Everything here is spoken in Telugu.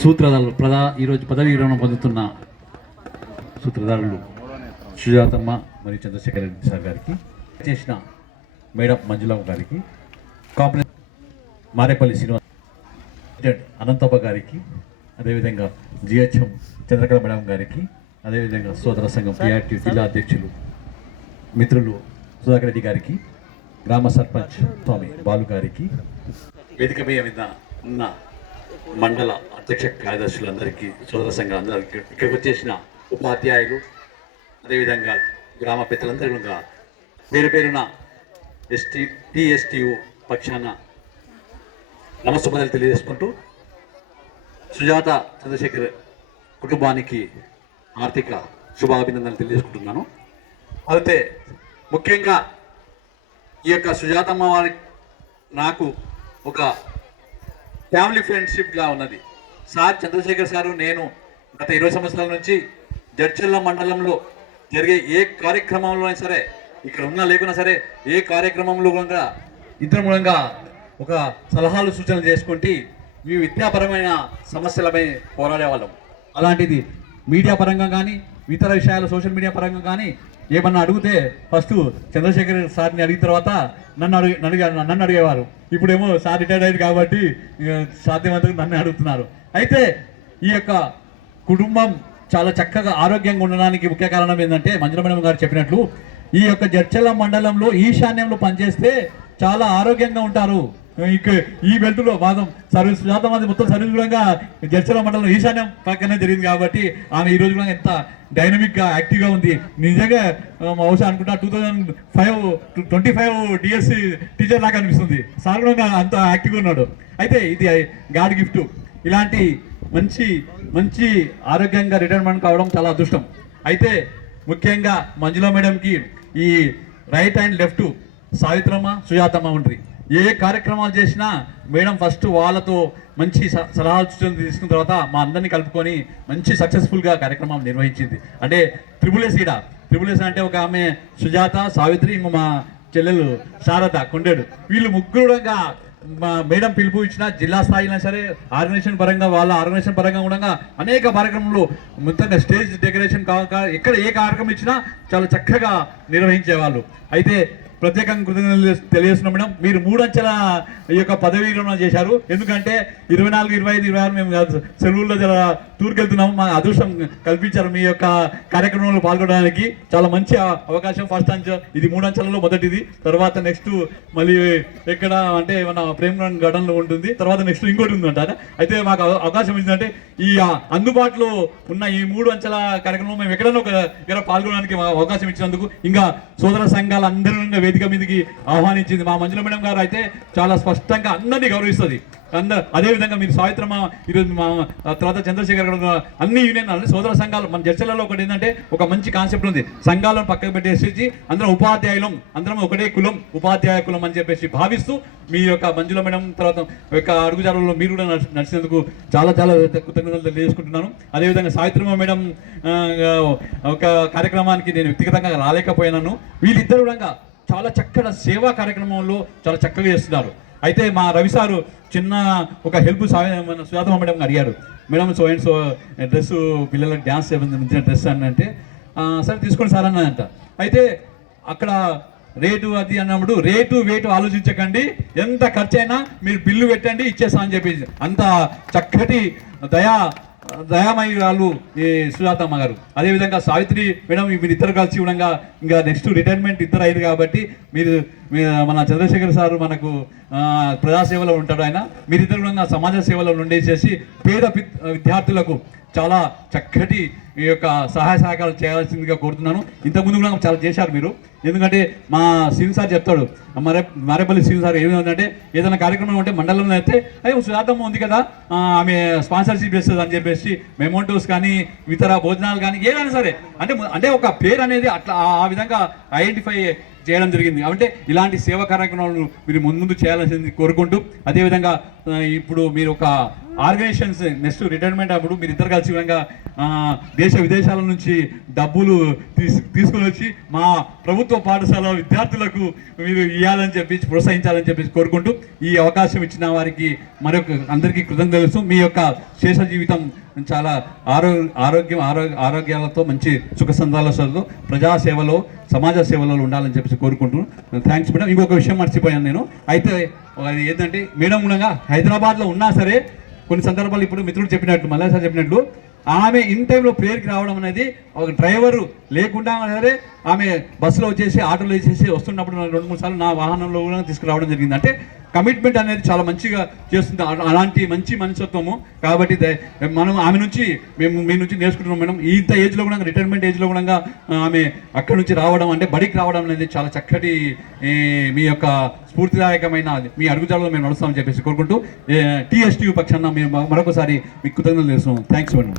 సూత్రధారులు ఈరోజు పదవీ విరమణ పొందుతున్న సూత్రధారులు సుజాతమ్మ మరియు చంద్రశేఖర్ రెడ్డి సార్ గారికి, చేసిన మేడం మంజులమ్మ గారికి, కాంప్లెక్స్ మారేపల్లి శ్రీనివాస్ అనంతప్ప గారికి, అదేవిధంగా జిహెచ్ఎం చంద్రకళ మేడం గారికి, అదేవిధంగా సోదర సంఘం పిఆర్టీ జిల్లా అధ్యక్షులు మిత్రులు సుధాకర్ రెడ్డి గారికి, గ్రామ సర్పంచ్ స్వామి బాలు గారికి, వేదిక మీద ఉన్న మండల అధ్యక్ష కార్యదర్శులందరికీ, సోదర సంఘం అందరికీ, ఇక్కడికి వచ్చేసిన ఉపాధ్యాయులు, అదేవిధంగా గ్రామ పెద్దలందరూ పేరు పేరున టీఎస్టీయు పక్షాన నమస్కారాలు తెలియజేసుకుంటూ సుజాత చంద్రశేఖర్ కుటుంబానికి ఆర్థిక శుభాభినందనలు తెలియజేసుకుంటున్నాను. అయితే ముఖ్యంగా ఈ యొక్క సుజాతమ్మ వారి నాకు ఒక ఫ్యామిలీ ఫ్రెండ్షిప్గా ఉన్నది. సార్ చంద్రశేఖర్ సారు నేను గత 20 సంవత్సరాల నుంచి జడ్చర్ల మండలంలో జరిగే ఏ కార్యక్రమంలో అయినా సరే, ఇక్కడ ఉన్నా లేకున్నా సరే, ఏ కార్యక్రమంలో కూడా ఇద్దరు మూలంగా ఒక సలహాలు సూచనలు చేసుకుంటే మీ విద్యాపరమైన సమస్యలపై పోరాడేవాళ్ళం. అలాంటిది మీడియా పరంగా కానీ, ఇతర విషయాలు సోషల్ మీడియా పరంగా కానీ ఏమన్నా అడిగితే ఫస్ట్ చంద్రశేఖర్ సార్ని అడిగిన తర్వాత నన్ను అడిగేవారు. ఇప్పుడేమో సార్ రిటైర్డ్ అయ్యారు కాబట్టి సాధ్యమంతగా నన్ను అడుగుతున్నారు. అయితే ఈ యొక్క కుటుంబం చాలా చక్కగా ఆరోగ్యంగా ఉండడానికి ముఖ్య కారణం ఏంటంటే మంజుల మేడం గారు చెప్పినట్లు ఈ యొక్క జడ్చర్ల మండలంలో ఈశాన్యంలో పనిచేస్తే చాలా ఆరోగ్యంగా ఉంటారు. ఈ బెల్ట్లో భాగం సర్వీస్ శాతం మంది మొత్తం సర్వీస్ కూడా జడ్చర్ల మండలం ఈశాన్యం పక్కనే జరిగింది కాబట్టి ఆమె ఈరోజు కూడా ఎంత డైనమిక్గా యాక్టివ్గా ఉంది. నిజంగా బహుశా అనుకుంటా 2025 డిఎస్సి టీచర్ లాగా అనిపిస్తుంది. సార్ కూడా అంత యాక్టివ్గా ఉన్నాడు. అయితే ఇది గాడ్ గిఫ్ట్. ఇలాంటి మంచి మంచి ఆరోగ్యంగా రిటైర్మెంట్ కావడం చాలా అదృష్టం. అయితే ముఖ్యంగా మంజుల మేడంకి ఈ right and left Savitramma Sujathamma ఉంటుంది. ఏ కార్యక్రమాలు చేసినా మేడం ఫస్ట్ వాళ్ళతో మంచి సలహాలు సూచనలు తీసుకున్న తర్వాత మా అందరినీ కలుపుకొని మంచి సక్సెస్ఫుల్గా కార్యక్రమం నిర్వహించింది. అంటే త్రిబుల్ ఎస్ అంటే ఒక ఆమె సుజాత, సావిత్రి, ఇంకో మా చెల్లెలు శారద కొండేడు, వీళ్ళు ముగ్గురుగా మా మేడం పిలుపు ఇచ్చిన జిల్లా స్థాయిలో సరే, ఆర్గనైజేషన్ పరంగా వాళ్ళ ఆర్గనైజేషన్ పరంగా కూడా అనేక కార్యక్రమంలో మొత్తంగా స్టేజ్ డెకరేషన్ ఎక్కడ ఏ కార్యక్రమం ఇచ్చినా చాలా చక్కగా నిర్వహించేవాళ్ళు. అయితే ప్రత్యేకంగా కృతజ్ఞతలు తెలియజేస్తున్నాం మేడం. మీరు 3 అంచెల ఈ యొక్క పదవీ విరమణ చేశారు. ఎందుకంటే 24, 25, 26 మేము సెలవుల్లో టూర్కి వెళ్తున్నాము. మా అదృష్టం కల్పించారు మీ యొక్క కార్యక్రమంలో పాల్గొనడానికి. చాలా మంచి అవకాశం. ఫస్ట్ అంచె ఇది 3 అంచెలలో మొదటిది. తర్వాత నెక్స్ట్ మళ్ళీ ఎక్కడ అంటే మన ప్రేమ ఘటనలో ఉంటుంది. తర్వాత నెక్స్ట్ ఇంకోటి ఉందంటారా. అయితే మాకు అవకాశం ఇచ్చిందంటే ఈ అందుబాటులో ఉన్న ఈ 3 అంచెల కార్యక్రమం మేము ఎక్కడైనా ఒక దగ్గర పాల్గొనడానికి అవకాశం ఇచ్చినందుకు, ఇంకా సోదర సంఘాలు అందరూ వేదిక మీదకి ఆహ్వానించింది మా మంజుల మేడం గారు. అయితే చాలా స్పష్టంగా అందరినీ గౌరవిస్తుంది. అదేవిధంగా మీరు సావిత్రమ్మ ఈరోజు మా తర్వాత చంద్రశేఖర్ గారు అన్ని యూనియన్ సోదర సంఘాలు మన జడ్చర్లలో ఒకటి ఏంటంటే ఒక మంచి కాన్సెప్ట్ ఉంది. సంఘాలను పక్కకు పెట్టేసి అందరం ఉపాధ్యాయులం, అందరం ఒకటే కులం, ఉపాధ్యాయ కులం అని చెప్పేసి భావిస్తూ మీ యొక్క మంజుల మేడం తర్వాత యొక్క అడుగుజాడల్లో మీరు కూడా నడిచినందుకు చాలా చాలా కృతజ్ఞతలు తెలియజేసుకుంటున్నాను. అదేవిధంగా సావిత్రమ్మ మేడం ఒక కార్యక్రమానికి నేను వ్యక్తిగతంగా రాలేకపోయినాను. వీళ్ళిద్దరు కూడా చాలా చక్కటి సేవా కార్యక్రమంలో చాలా చక్కగా చేస్తున్నారు. అయితే మా రవి సారు చిన్న ఒక హెల్ప్ మన సుజాతమ్మ మేడం అడిగారు, madam so and so dress పిల్లలకు డ్యాన్స్ సంబంధించిన డ్రెస్ అని అంటే సరే తీసుకోండి సార్ అన్నదంట. అయితే అక్కడ రేటు అది అన్నప్పుడు రేటు వేటు ఆలోచించకండి, ఎంత ఖర్చు అయినా మీరు బిల్లు పెట్టండి ఇచ్చేస్తా అని చెప్పి అంత చక్కటి దయామయురాలు ఈ సుజాతమ్మ గారు. అదేవిధంగా సావిత్రి మేడం మీరు ఇద్దరు కలిసి ఉండగా ఇంకా నెక్స్ట్ రిటైర్మెంట్ ఇద్దరు అయ్యారు కాబట్టి మీరు మన చంద్రశేఖర్ సారు మనకు ప్రజాసేవలో ఉంటాడు. ఆయన మీరిద్దరు కూడా సమాజ సేవలో ఉండేసేసి పేద విద్యార్థులకు చాలా చక్కటి ఈ యొక్క సహాయ సహకారాలు చేయాల్సిందిగా కోరుతున్నాను. ఇంతకుముందు కూడా చాలా చేశారు మీరు. ఎందుకంటే మా శ్రీని సార్ చెప్తాడు, మారేపల్లి శ్రీని సార్ ఏమిటంటే ఏదైనా కార్యక్రమం ఉంటే మండలంలో అయితే అయ్యో సుజాతమ్మ ఉంది కదా ఆమె స్పాన్సర్షిప్ చేస్తుంది అని చెప్పేసి మెమోంటోస్ కానీ ఇతర భోజనాలు కానీ ఏదైనా సరే అంటే ఒక పేరు అనేది అట్లా ఆ విధంగా ఐడెంటిఫై చేయడం జరిగింది. అంటే ఇలాంటి సేవా కార్యక్రమాలను మీరు ముందు చేయాల్సింది కోరుకుంటూ, అదేవిధంగా ఇప్పుడు మీరు ఒక ఆర్గనైజేషన్స్ నెక్స్ట్ రిటైర్మెంట్ అప్పుడు మీరు ఇద్దరు కలిసి విధంగా దేశ విదేశాల నుంచి డబ్బులు తీసుకొని వచ్చి మా ప్రభుత్వ పాఠశాల విద్యార్థులకు మీరు ఇవ్వాలని చెప్పి ప్రోత్సహించాలని చెప్పి కోరుకుంటూ ఈ అవకాశం ఇచ్చిన వారికి మరొక అందరికీ కృతజ్ఞతలు. మీ యొక్క శేష జీవితం చాలా ఆరోగ్యాలతో మంచి సుఖ సంతోషాలతో ప్రజాసేవలో సమాజ సేవలో ఉండాలని చెప్పేసి కోరుకుంటున్నాను. Thanks madam. ఇంకొక విషయం మర్చిపోయాను నేను. అయితే అది ఏంటంటే మేడం గుణంగా హైదరాబాద్లో ఉన్నా సరే కొన్ని సందర్భాలు ఇప్పుడు మిత్రుడు చెప్పినట్లు మళ్ళీ సార్ చెప్పినట్లు ఆమె ఇన్ టైంలో ప్రేయర్కి రావడం అనేది ఒక డ్రైవరు లేకుండా సరే ఆమె బస్సులో వచ్చేసి ఆటోలో వేసేసి వస్తున్నప్పుడు 2-3 సార్లు నా వాహనంలో కూడా తీసుకురావడం జరిగింది. అంటే కమిట్మెంట్ అనేది చాలా మంచిగా చేస్తుంది. అలాంటి మంచి మనస్తత్వము కాబట్టి మనం ఆమె నుంచి మీ నుంచి నేర్చుకుంటున్నాం మేడం. ఇంత ఏజ్లో కూడా రిటైర్మెంట్ ఏజ్లో కూడా ఆమె అక్కడి నుంచి రావడం అంటే బడికి రావడం అనేది చాలా చక్కటి మీ యొక్క స్ఫూర్తిదాయకమైన మీ అడుగుజాడలో మేము నడుస్తామని చెప్పేసి కోరుకుంటూ TSTU పక్షాన మేము మరొకసారి మీకు కృతజ్ఞతలు చేస్తున్నాం. Thanks madam.